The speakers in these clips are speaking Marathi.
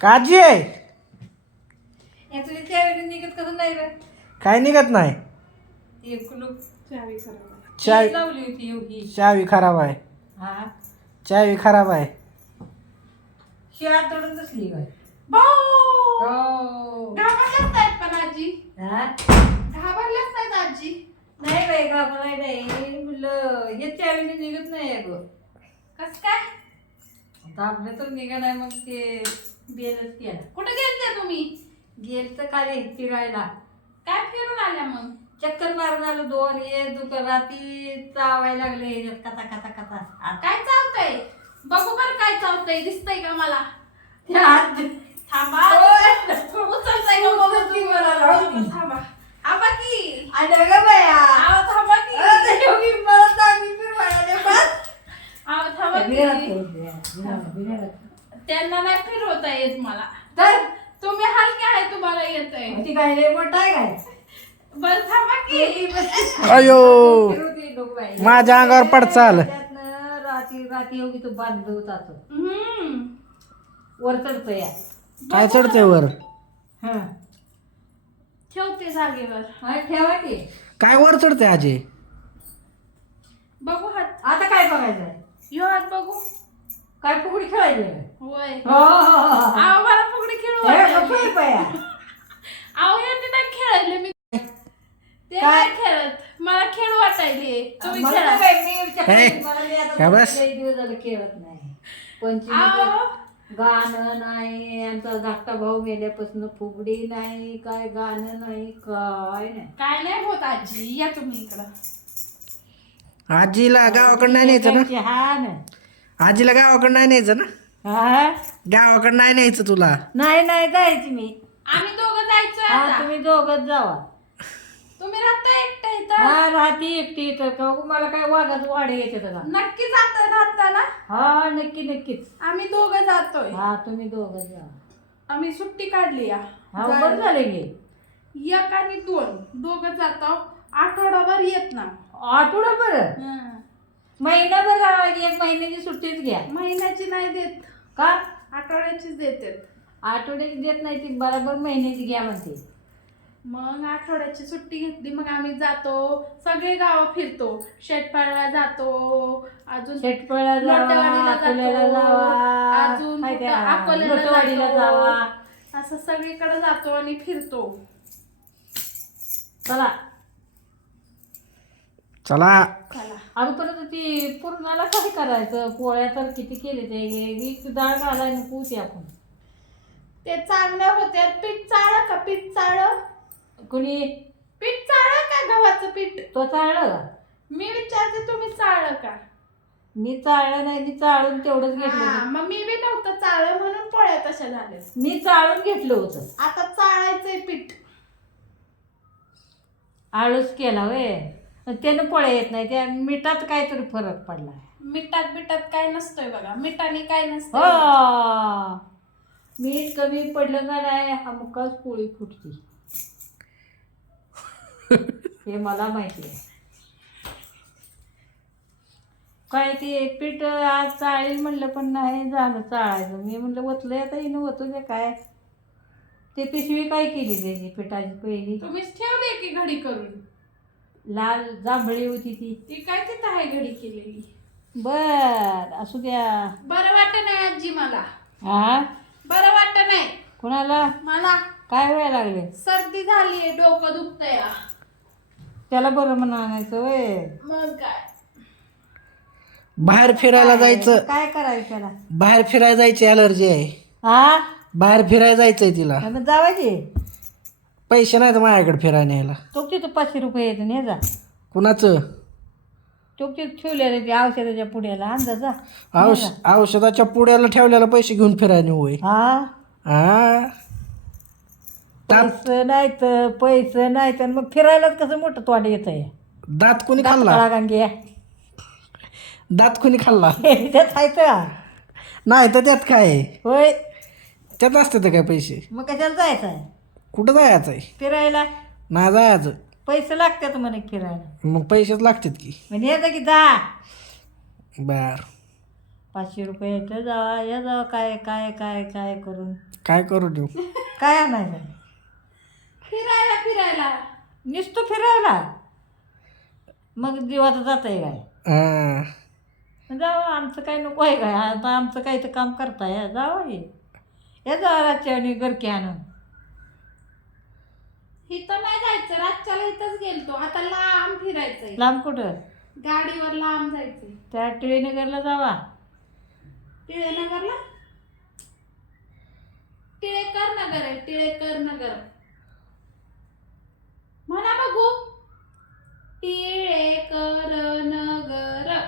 काजी आहे तुझ्या त्यावेळी निघत कसं नाही रे काय निघत नाही. ते कुलूप चावी चावी लावली होती योगी. चावी खराब आहे. हा चावी खराब आहे. शिळा तोडून बसली काय घाबरल्याच नाहीत पण आजी. हा घाबरल्याच नाहीत आजी. नाही बाई का नाही म्हणलं हे चावीने निघत नाही अगं. कस काय? आता आपलं तर निघा नाही मग ते बेलच केला. कुठे गेलते तुम्ही? गेल तर का रे फिरायला. काय फिरून आल्या मग? चक्कर मारून आलो 2 दुकान रात्री चावायला लागले ह्याच्यात कथा कथा कथा आता काय चावतंय? बघू बरं काय चावतंय, दिसतंय का मला? त्या हात थांबा. उचलताय का बघू उचलती तुम्ही? मला लावून. थांबा. थांबा की. आलं ग बाया आव थांबा की. आता योगी मला चांगली फिरवायला दे बस. आव थांबा बिनडत की. नाही, बिनडत. त्यांना नाही फिरवता येत मला. तर तुम्ही हलके आहे, तुम्हाला येतंय. ती काय लय मोठा आहे काय बरं थांबा की. अयो फिरवते नको बाई. माझ्या अंगावर पडचाल. त्यातनं रात्री रात्री योगी तो बांधलं होता तो हम्म. वर चढतो या काय चढते वर. हा ठेवते जागेवर. हा, ठेवा की काय वर चढते आजी. बघू हात. आता काय बघायचंय यो हात बघू. काय फुगडी खेळायची आहे? होय. हो, हो, हो, हो. आव मला फुगडी खेळू हे वाटायली. गप्प आहे बाया. आव यांनी नाही खेळले मी. ते काय? नाही खेळत. मला खेळ वाटायले. तुम्ही मला खेळा. काय मी विचार हे, करते, मला मी आता का बस? लई दिवस झाले खेळत नाही. आव पंचमीचं गाणं नाही, आमचा धाकटा भाऊ मेल्यापासून फुगडी नाही, काय गाणं नाही, काय नाही. काय नाही होत आजी. या तुम्ही इकडं. आजीला गावाकडं नाही न्यायचं ना. हा ना आजीला गावाकडं नाही न्यायचं ना. हा गावाकडं नाही न्यायचं तुला. नाही नाही जायची मी. आम्ही दोघं जायचोय हा आता. तुम्ही दोघच जावा. तुम्ही राहता एकटं इथं. हा राहती एकटी इथं का मला काय वाघात वाढे येते का. नक्की जाता राहता ना. हा नक्की नक्कीच. आम्ही दोघं जातोय. हा तुम्ही दोघच जावा. आम्ही सुट्टी काढली या. हा बरं झालं की. एक आणि 2 दोघं जातो. आठवडाभर येत ना. आठवडा बरं हं. महिनाभर राहा, 1 महिन्याची सुट्टीच घ्या. महिन्याची नाही देत. का आठवड्याचीच देतात. आठवड्याची देत नाही ती बरोबर महिन्याची घ्या म्हणते. मग आठवड्याची सुट्टी घेतली. मग आम्ही जातो. सगळे गावं फिरतो. शेतपाळ्याला जातो. अजून शेटपळला जावा, लोटेवाडीला अकोल्याला जातो. जावा, अजून काय कुठं त्या, अकोल्याला लोटेवाडीला जातो. जावा. असं सगळीकडे जातो आणि फिरतो. चला चला चला. अगं परत ती पूर्णाला काय करायचं, पोळ्या तर किती केले ते वीक डाळ घालाय नको होती आपण. ते चांगल्या होत्या. पीठ चाळ का? पीठ चाळ. कुणी पीठ चाळ का गव्हाचं पीठ? तो चाळलं का? मी विचारते तुम्ही चाळ का? मी चाळलं नाही, मी चाळून तेवढंच हा, घेतलं. मग मी बी नव्हतं चाळ म्हणून पोळ्या तशा झाल्या. मी चाळून घेतलं होतं. आता चाळायचंय पीठ. आळूच केला वय त्यानं पोळ्या येत नाही, त्या मिठात काहीतरी फरक पडला. मिठात बिठात काय नसतोय बघा. मिठाने काय हो नसतं. मीठ कमी पडलं का नाही हमखास पोळी फुटती. हे मला माहिती आहे. काय ते पीठ आज चाळील म्हणलं पण नाही झालं चाळायचं. मी म्हणलं ओतलं आता हिनं ओतू दे. काय ते पिशवी काय केली त्याची पिठाची पहिली तुम्हीच ठेवली की घडी करून. लाल जांभळी होती ती. ती काय तिथं आहे घडी केलेली. बर असू द्या. बरं वाटत नाही आजी मला. हा बरं वाटत नाही कुणाला मला. काय व्हायला लागले? सर्दी झालीये. डोकं दुखतंय. त्याला बरं म्हणायचं वय. मग काय. बाहेर फिरायला जायचं. काय करायचं त्याला? बाहेर फिरायला जायची अलर्जी आहे. हा बाहेर फिरायला जायचंय तिला. मग जावायचे. पैसे नाहीत माझ्याकडे फिरायला न्यायला. तो तिथं 500 रुपये येतं नाही जा. कुणाचं तो तिथं ठेवलेलं ते औषधाच्या पुढ्याला अंदा जा. औषधाच्या पुड्याला ठेवलेला पैसे घेऊन फिरायला होय. हा हा पैसे नाहीत, पैसे नाहीत आणि मग फिरायलाच कसं मोठं तोंड येत आहे. दात कोणी खाल्ला. गांगे दात कोणी खाल्ला त्यात आहे नाही तर त्यात काय आहे? होय. त्यात असते तर काय पैसे. मग कशाला जायचं आहे कुठं जायचं आहे? फिरायला? नाही जायचं. पैसे लागतात म्हणे फिरायला. मग पैसेच लागतात की. म्हणजे येतं की जा. बर 500 रुपये येतं जावा या जावा काय काय काय काय करून काय करू देऊ? काय आणायचं फिरायला फिरायला नुसतं फिरायला मग जीवाचं जात आहे काय हा. जावा आमचं काय नको आहे काय आता आमचं काही तर काम करताय जावा हे जावा रातच्या आणि गरकी आणून इथं नाही जायचं रातच्याला इथंच गेलतो आता लांब फिरायचंय लांब कुठं गाडीवर लांब जायचंय त्या टिळेनगरला जावा टिळेनगरला टिळेकर नगर आहे टिळेकर नगर म्हणा बघू टिळेकर नगर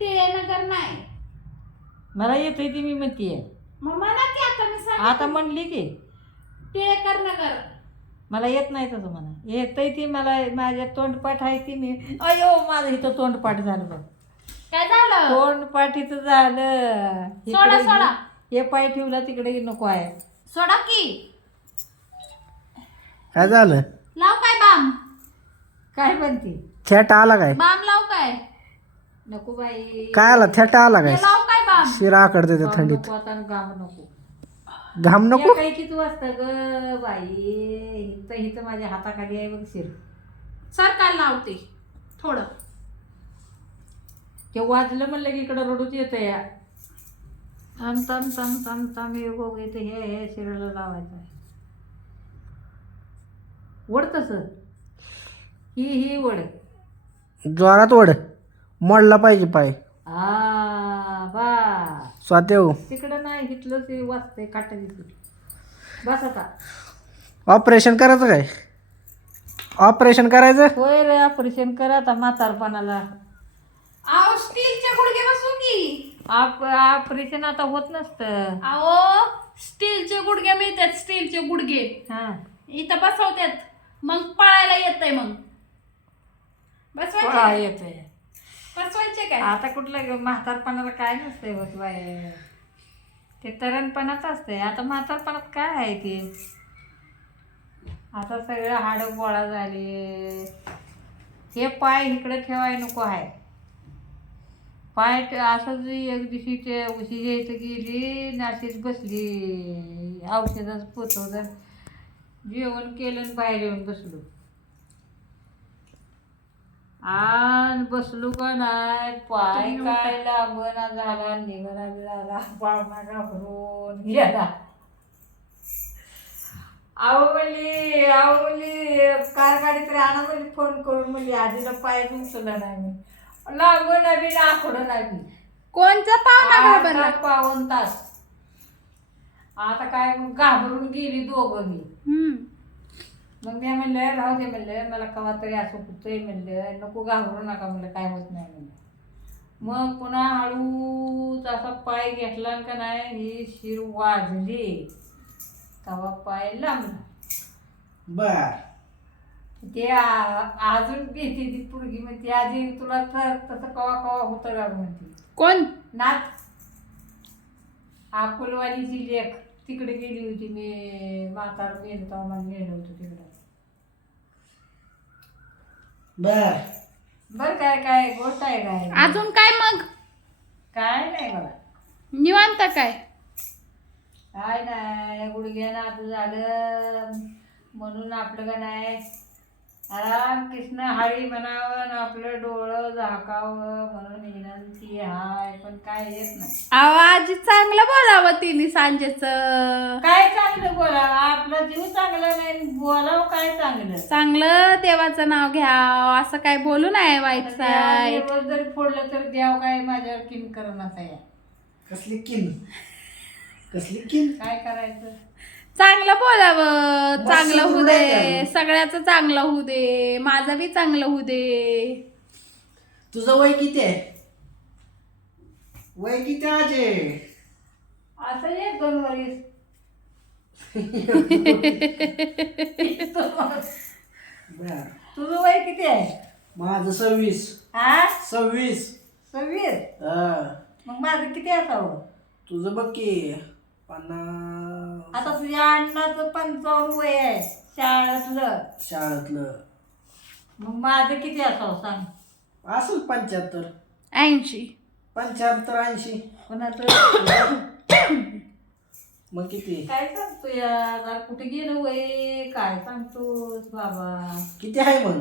टिळेनगर नाही मला येते ती मी म्हणतीये मग म्हणा की आता मी सांग आता म्हणली की टिळेकर नगर मला येत नाही तसं म्हणा येतंय ती मला माझ्या तोंडपाठ आहे ती मी अयो माझं इथं तोंडपाठ झालं बघ काय झालं तोंडपाठीचं झालं सोडा, सोडा. हे पाय ठेवला तिकडे नको आहे सोडा की काय झालं? लाव काय बाम काय म्हणती थेट आला काय? बाम लाव काय नको बाई काय आला? थेट आला काय? हे लाव काय बाम शिरा आकडते त्या गाव थंडीत. नको आता गाम नको घाम नको? काही किती वाजता ग बाई हिथं माझ्या हाताखाली आहे बघ शिर सरकार लावते थोडं ते वाजलं म्हणलं की इकडं रडूच येतं या तम तम तम तम तम हे गो येते हे शिराला लावायचं आहे वड तसं ही वड जोरात ओढ, मोडला पाहिजे पाय. बा स्वातेव तिकडं नाही हिथलं ते वाजतंय काटा दिसत बस आता ऑपरेशन करायचं काय? ऑपरेशन करायचं? होय रे ऑपरेशन कर आता म्हातारपणाला आओ स्टीलचे गुडघे बसू की ऑपरेशन आता होत नसतं आओ स्टीलचे गुडघे मिळतात स्टीलचे गुडघे हा इथं बसवतात मग पळायला येतंय मग बसवायचे येतंय बसवायचे काय आता कुठलं म्हातारपणाला काय नसतंय होत बाय ते तरणपणाच असतंय आता म्हातारपणात काय आहे ते आता सगळं हाडं गोळा झाले हे पाय इकडे ठेवाय नको आहे पाय असंच एक दिवशी ते उशी घ्यायचं गेली नाशीच बसली औषधाचं पोचवलं जेवण केलं आणि बाहेर येऊन बसलो आणि बसलो का नाही पाय काय लागना झाला निघाला बिळाला पाळणा घाबरून गेला आवडली कार गाडी तरी आणा म्हणली फोन करून म्हणली आजीला पाय उचलला नाही मी लागून नाही ना आखडं नाही कोणचा पाहुणा घाबरला पावन तास आता काय मग घाबरून गेली दोघं मी मग मी म्हणलं राहू दे म्हणलं मला कवा तरी असं होतंय म्हणलं नको घाबरू नका म्हणलं काय होत नाही म्हणलं मग पुन्हा हळूच असा पाय घेतला का नाही ही शिर वाजली कवा पाय लांबला बर. ते अजून भीती ती पुरगी म्हणते आजी तुला तर तसं कवा कवा होतं का म्हणते कोण नाच अकोलवाडीची लेख तिकडे गेली होती मी म्हातार मेल तेव्हा मला नेलं होतं तिकडं बर. बर काय काय गोष्ट आहे काय अजून काय मग काय नाही बघा निवांत काय काय नाही गुडघ्यानं आता झालं म्हणून आपलं का नाही राम कृष्ण हरी म्हणावं आणि आपलं डोळं झाकावं म्हणून विनंती हाय पण काय येत नाही आवाज चांगलं बोलावं तिने सांजेच काय चांगलं बोलावं आपला जीव चांगला नाही बोलावं काय चांगलं चांगलं देवाचं नाव घ्यावं असं काय बोलू नाही वाईट साईड देवाने रोज जरी फोडलं तर देव काय माझ्यावर किन करणार आहे कसली किन? कसली किन? काय करायचं चांगलं बोलावं मस्त चांगलं होऊ बोलायचं दे आहे. सगळ्याचं चांगलं होऊ दे माझं बी चांगलं होऊ दे तुझं वय किती आहे? वय किती आजे? असं एक 2 वरीस बर. तुझं वय किती आहे माझं 26. हा 26. 26 हा. मग माझं किती असावं तुझं बघ की 50. आता तुझ्या अण्णाचं 55 वय आहे शाळेतलं शाळेतलं मग माझं किती असावं सांग असेल 75. 80 75-80. कोणाचं मग किती काय सांगतो यार कुठे गेलं वय काय सांगतोस बाबा किती आहे मग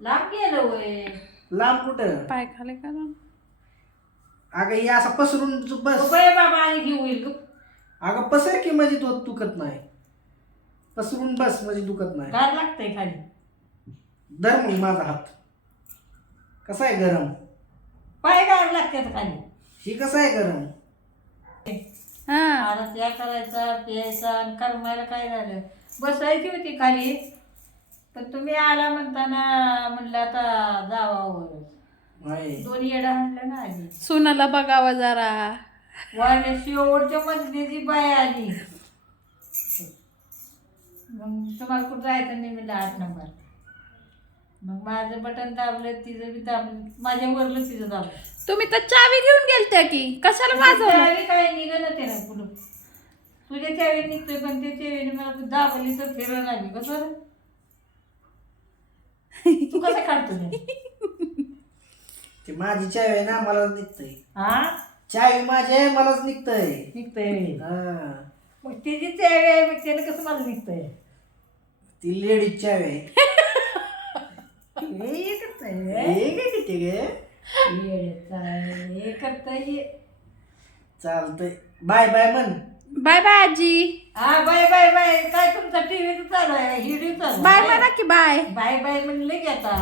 लांब गेलं वय लांब कुठं पाय खाले का ना? अगं हे असं पसरून बस बाय बाबा आणि घेऊ होईल ग. अगं पसर की म्हणजे तो दुखत नाही पसरून बस म्हणजे दुखत नाही गार लागतंय खाली धर मग माझा हात कसा आहे गरम पाय गार लागतात खाली ही कसा आहे गरम हा आता त्या करायचा प्यायचा आणि करमायला काय झालं बसायची होती खाली पण तुम्ही आला म्हणताना म्हणलं आता जावावर आहे. दोन्ही येडा म्हणलं ना आधी सुनाला बघावं जरा. वाऱ्या शेवटच्या मजलीची बाय आली मग तुम्हाला कुठं जायचं नाही म्हणलं 8 नंबर मग माझं बटन दाबलं तिचं बी दाबलं माझ्या वरलं तिचं दाबलं तुम्ही तर चावी घेऊन गेलत्या की कशाला वाजवलं? चावी काय निघत ना पुढं तुझ्या चावी निघतोय पण त्या चावीने मला दाबली तर फिरून आली कसं तू कसं काढतो ते? ती माझी चावी आहे ना मलाच निघतंय हा चावी माझी आहे मलाच निघतंय निघतंय हा मग तिची चावी आहे मग त्यानं कसं मला निघतंय ती लेडीज चावी आहे हे करतंय हे काय किती गे हे करतंय चालतंय बाय बाय म्हण बाय बाय आजी. हा बाय बाय बाय काय तुमचा टीव्ही चालू आहे व्हिडिओ चालू बाय आहे म्हणा की बाय. बाय बाय म्हणलं की आता